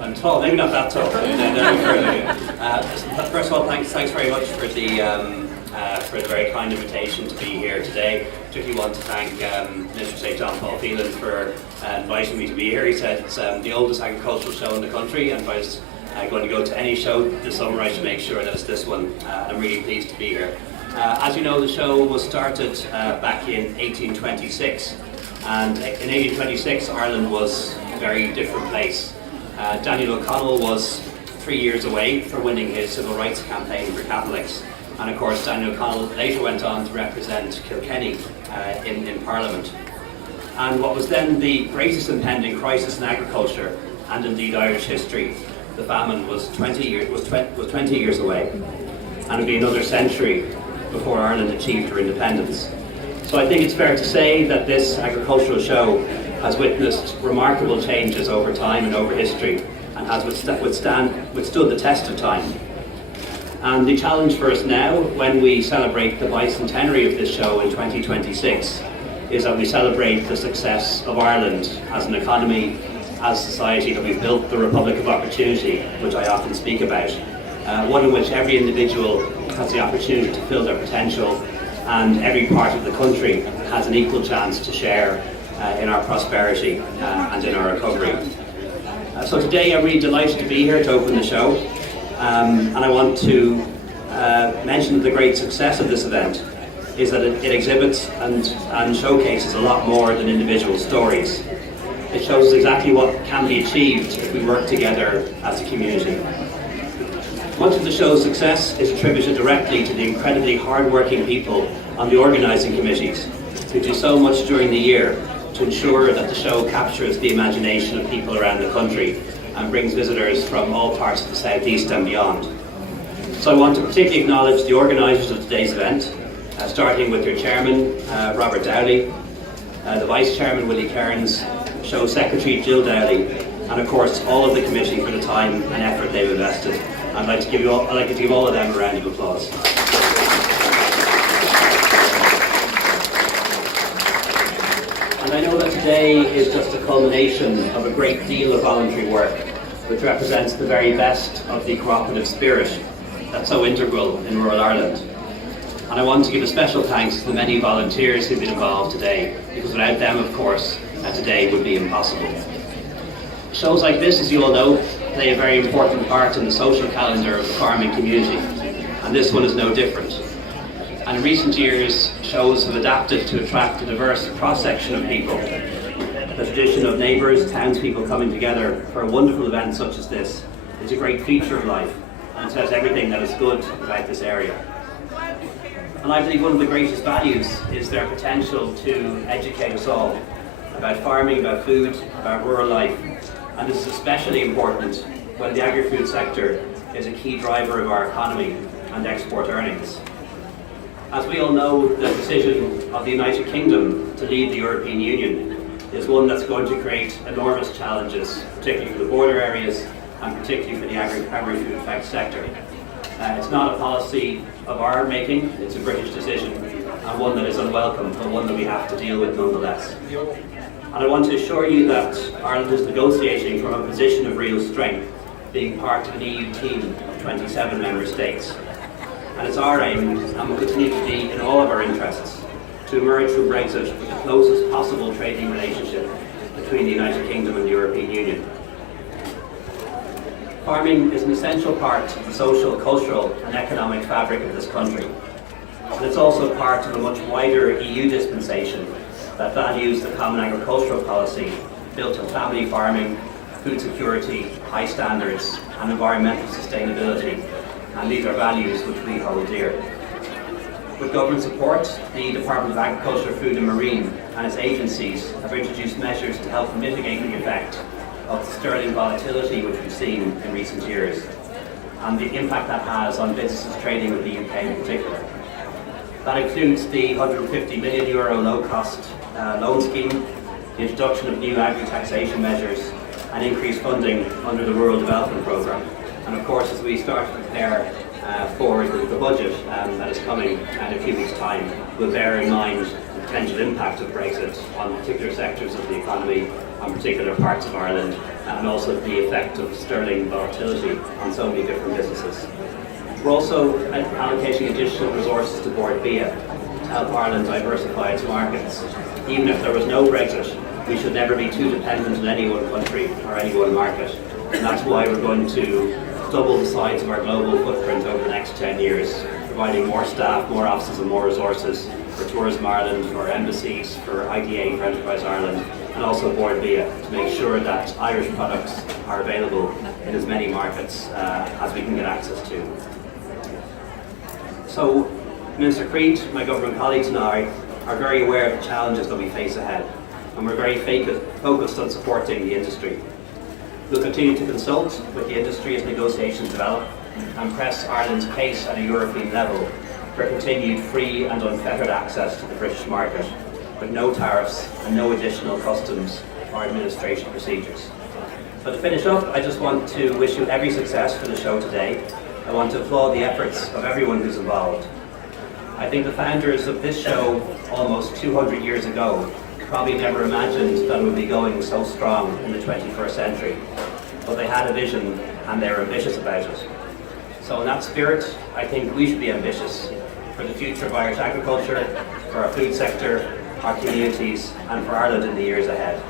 I'm tall, maybe not that tall. First of all, thanks very much for the very kind invitation to be here today. Particularly want to thank Minister of State John Paul Phelan for inviting me to be here. He said it's the oldest agricultural show in the country, and if I was going to go to any show this summer, I should make sure that it's this one. I'm really pleased to be here. As you know, the show was started back in 1826, and in 1826 Ireland was a very different place. Daniel O'Connell was 3 years away from winning his civil rights campaign for Catholics, and of course Daniel O'Connell later went on to represent Kilkenny in Parliament. And what was then the greatest impending crisis in agriculture and indeed Irish history, the famine, was 20 years away, and it'd be another century before Ireland achieved her independence. So I think it's fair to say that this agricultural show has witnessed remarkable changes over time and over history, and has withstood the test of time. And the challenge for us now, when we celebrate the bicentenary of this show in 2026, is that we celebrate the success of Ireland as an economy, as a society, that we've built the Republic of Opportunity, which I often speak about. One in which every individual has the opportunity to fill their potential, and every part of the country has an equal chance to share in our prosperity and in our recovery. So today I'm really delighted to be here to open the show, and I want to mention that the great success of this event is that it exhibits and showcases a lot more than individual stories. It shows us exactly what can be achieved if we work together as a community. Much of the show's success is attributed directly to the incredibly hard-working people on the organising committees, who do so much during the year to ensure that the show captures the imagination of people around the country and brings visitors from all parts of the South East and beyond. So I want to particularly acknowledge the organisers of today's event, starting with your chairman, Robert Dowley, the vice chairman, Willie Cairns, show secretary, Jill Dowley, and of course all of the committee for the time and effort they've invested. I'd like to give all of them a round of applause. And I know that today is just a culmination of a great deal of voluntary work, which represents the very best of the cooperative spirit that's so integral in rural Ireland. And I want to give a special thanks to the many volunteers who've been involved today, because without them, of course, today would be impossible. Shows like this, as you all know, play a very important part in the social calendar of the farming community, and this one is no different. And in recent years, shows have adapted to attract a diverse cross-section of people. The tradition of neighbours, townspeople coming together for a wonderful event such as this is a great feature of life, and says everything that is good about this area. And I believe one of the greatest values is their potential to educate us all about farming, about food, about rural life. And this is especially important when the agri-food sector is a key driver of our economy and export earnings. As we all know, the decision of the United Kingdom to leave the European Union is one that's going to create enormous challenges, particularly for the border areas and particularly for the agri-food sector. It's not a policy of our making, it's a British decision, and one that is unwelcome, but one that we have to deal with nonetheless. And I want to assure you that Ireland is negotiating from a position of real strength, being part of an EU team of 27 member states. And it's our aim, and will continue to be in all of our interests, to emerge from Brexit with the closest possible trading relationship between the United Kingdom and the European Union. Farming is an essential part of the social, cultural and economic fabric of this country. And it's also part of a much wider EU dispensation that values the common agricultural policy built on family farming, food security, high standards and environmental sustainability. And these are values which we hold dear. With government support, the Department of Agriculture, Food and Marine and its agencies have introduced measures to help mitigate the effect of the sterling volatility which we've seen in recent years, and the impact that has on businesses trading with the UK in particular. That includes the €150 million low-cost loan scheme, the introduction of new agri-taxation measures, and increased funding under the Rural Development Programme. And of course, as we start to prepare for the budget that is coming in a few weeks' time will bear in mind the potential impact of Brexit on particular sectors of the economy, on particular parts of Ireland, and also the effect of sterling volatility on so many different businesses. We're also allocating additional resources to Board BIA to help Ireland diversify its markets. Even if there was no Brexit, we should never be too dependent on any one country or any one market. And that's why we're going to double the size of our global footprint over the next 10 years, providing more staff, more offices and more resources for Tourism Ireland, for embassies, for IDA, for Enterprise Ireland, and also Board BIA to make sure that Irish products are available in as many markets as we can get access to. So, Minister Creed, my government colleagues and I are very aware of the challenges that we face ahead, and we're very focused on supporting the industry. We'll continue to consult with the industry as negotiations develop and press Ireland's case at a European level for continued free and unfettered access to the British market, with no tariffs and no additional customs or administration procedures. But to finish up, I just want to wish you every success for the show today. I want to applaud the efforts of everyone who's involved. I think the founders of this show almost 200 years ago probably never imagined that it would be going so strong in the 21st century. But they had a vision and they were ambitious about it. So in that spirit, I think we should be ambitious for the future of Irish agriculture, for our food sector, our communities, and for Ireland in the years ahead.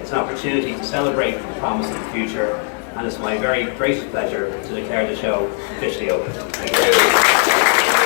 It's an opportunity to celebrate the promise of the future, and it's my very great pleasure to declare the show officially open. Thank you.